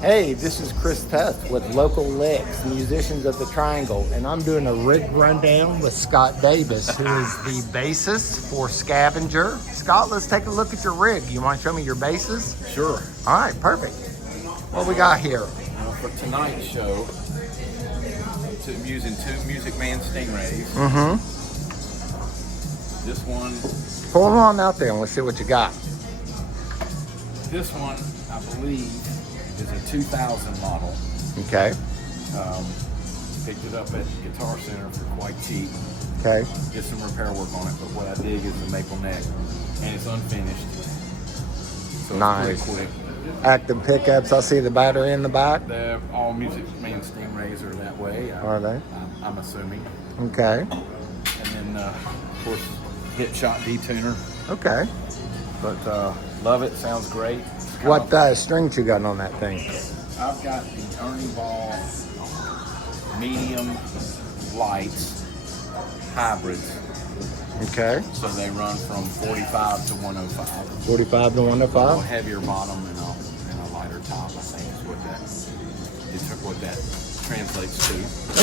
Hey, this is Chris Test with Local Licks, Musicians of the Triangle, and I'm doing a rig rundown with Scott Davis, who is the bassist for Skavinjir. Scott, let's take a look at your rig. You want to show me your basses? Sure. All right, perfect. What we got here? For tonight's show, I'm using two Music Man Stingrays. Mm-hmm. This one, Pull them on out there and let's see what you got. this one, I believe, is a 2000 model. Okay. Picked it up at Guitar Center for quite cheap. Okay. Did some repair work on it, but what I dig is the maple neck, and it's unfinished. So Nice. It's pretty quick. Active pickups. I see the battery in the back. All Music Man Stingrays are that way. Are they? I'm assuming. Okay. And then, of course, Hit Shot D-tuner. Okay. But love it. Sounds great. What strings you got on that thing? I've got the Ernie Ball medium lights hybrids. Okay. So they run from 45 to 105. 45 to A 105? heavier bottom and a lighter top, I think is what that translates to.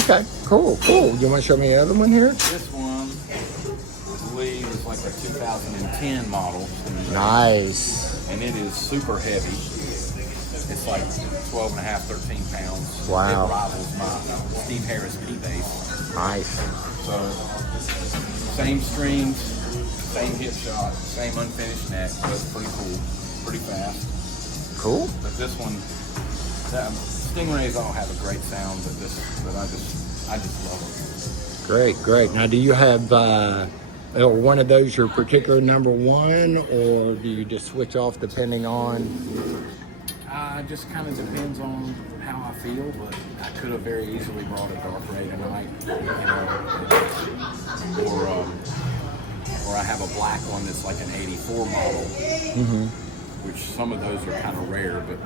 Okay, cool. You want to show me the other one here? This one, I believe, is like a 2010 model. Nice. And it is super heavy. It's like 12 and a half, 13 pounds. Wow. It rivals my Steve Harris P-Bass. Nice. So, same strings, same hit shot, same unfinished neck. So it's pretty cool, pretty fast. Cool. But this one, Stingrays all have a great sound, but I just love them. Great. Now, do you have one of those your particular number one, or do you just switch off depending on? It just kind of depends on how I feel, but I could have very easily brought a Dark Ray tonight, or I have a black one that's like an 84 model, which some of those are kind of rare, but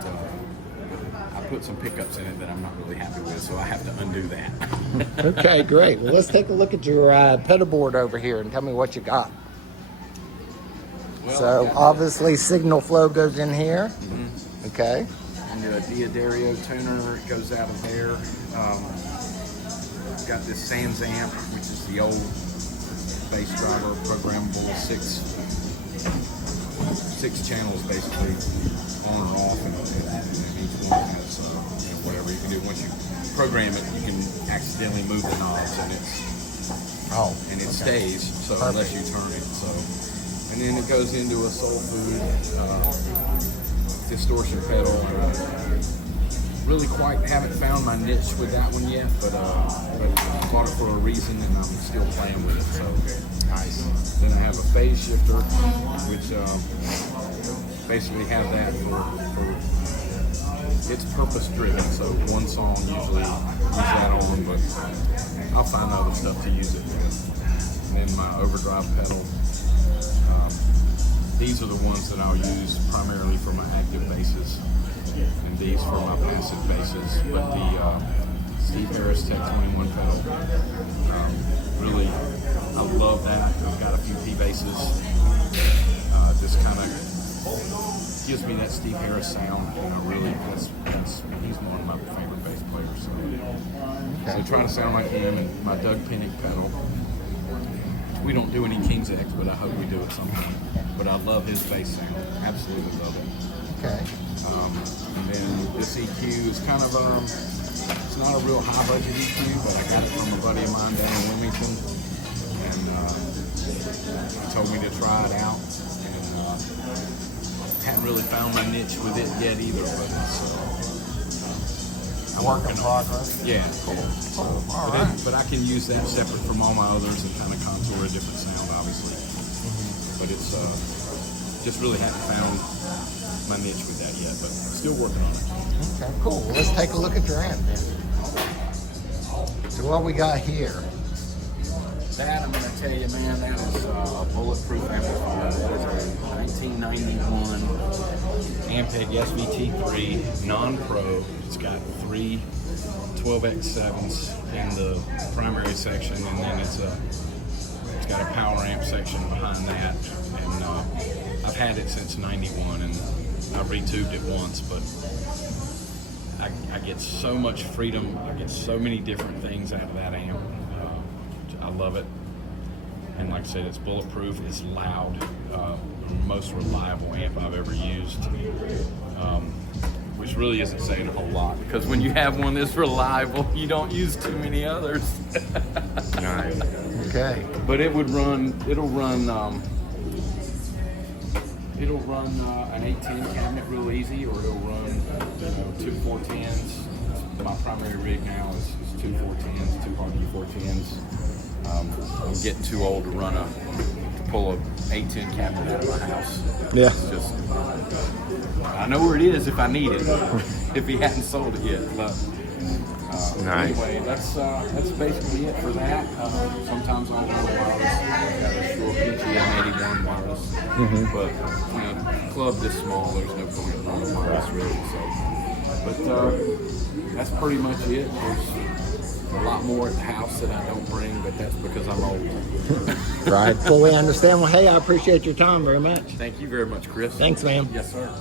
I put some pickups in it that I'm not really happy with, so I have to undo that. Okay, great. Well, let's take a look at your pedal board over here and tell me what you got. Well, So obviously signal flow goes in here. Okay. And a Diodario tuner goes out of there. Got this Sans amp, which is the old bass driver programmable six channels basically on or off, and each one has whatever you can do. Once you program it, you can accidentally move the knobs, and it stays. So unless you turn it, and then it goes into a soul food distortion pedal. Really haven't found my niche with that one yet, but I bought it for a reason, and I'm still playing with it. So nice. Then I have a phase shifter, which basically have that for it's purpose driven. So one song usually use that on, but I'll find other stuff to use it with. And then my overdrive pedal. These are the ones that I'll use primarily for my active basses, and these for my passive basses. But the Steve Harris Tech 21 pedal, really, I love that. I've got a few P basses. This kind of gives me that Steve Harris sound, and he's one of my favorite bass players. So trying to sound like him. And my Doug Pinnick pedal. We don't do any King's X, but I hope we do at some point. But I love his bass sound. Absolutely love it. Okay. And then this EQ is kind of it's not a real high budget EQ, but I got it from a buddy of mine down in Wilmington, and he told me to try it out. And hadn't really found my niche with it yet either, but I'm working on it. Yeah, cool. But I can use that separate from all my others and kind of contour a different sound, obviously. But it's just really haven't found my niche with that yet, but still working on it. Okay, cool. Well, let's take a look at your amp then. So what we got here? That, I'm going to tell you, man, that is a bulletproof amplifier. That is a 1991 Ampeg SVT3 non-pro. It's got three 12X7s in the primary section, and then it's got a power amp section behind that. And I've had it since '91, and I've retubed it once, but I get so much freedom. I get so many different things out of that amp. I love it. And like I said, it's bulletproof. It's loud. The most reliable amp I've ever used. Which really isn't saying a whole lot, because when you have one this reliable, you don't use too many others. Nice. Okay. But it'll run an 810 cabinet real easy, or it'll run two 410s. My primary rig now is two 410s, two Hardy 410s. I'm getting too old to pull a 810 cabinet out of my house. Yeah. It's just, I know where it is if I need it, if he hadn't sold it yet. But Nice. anyway, that's basically it for that. Sometimes I'll run a wireless. I've got a Shure PGM81 wireless. But club this small, there's no point in running wireless really. So, but that's pretty much it. There's a lot more at the house that I don't bring, but that's because I'm old. Right. Fully understand. Well, hey, I appreciate your time very much. Thank you very much, Chris. Thanks, man. Yes, sir.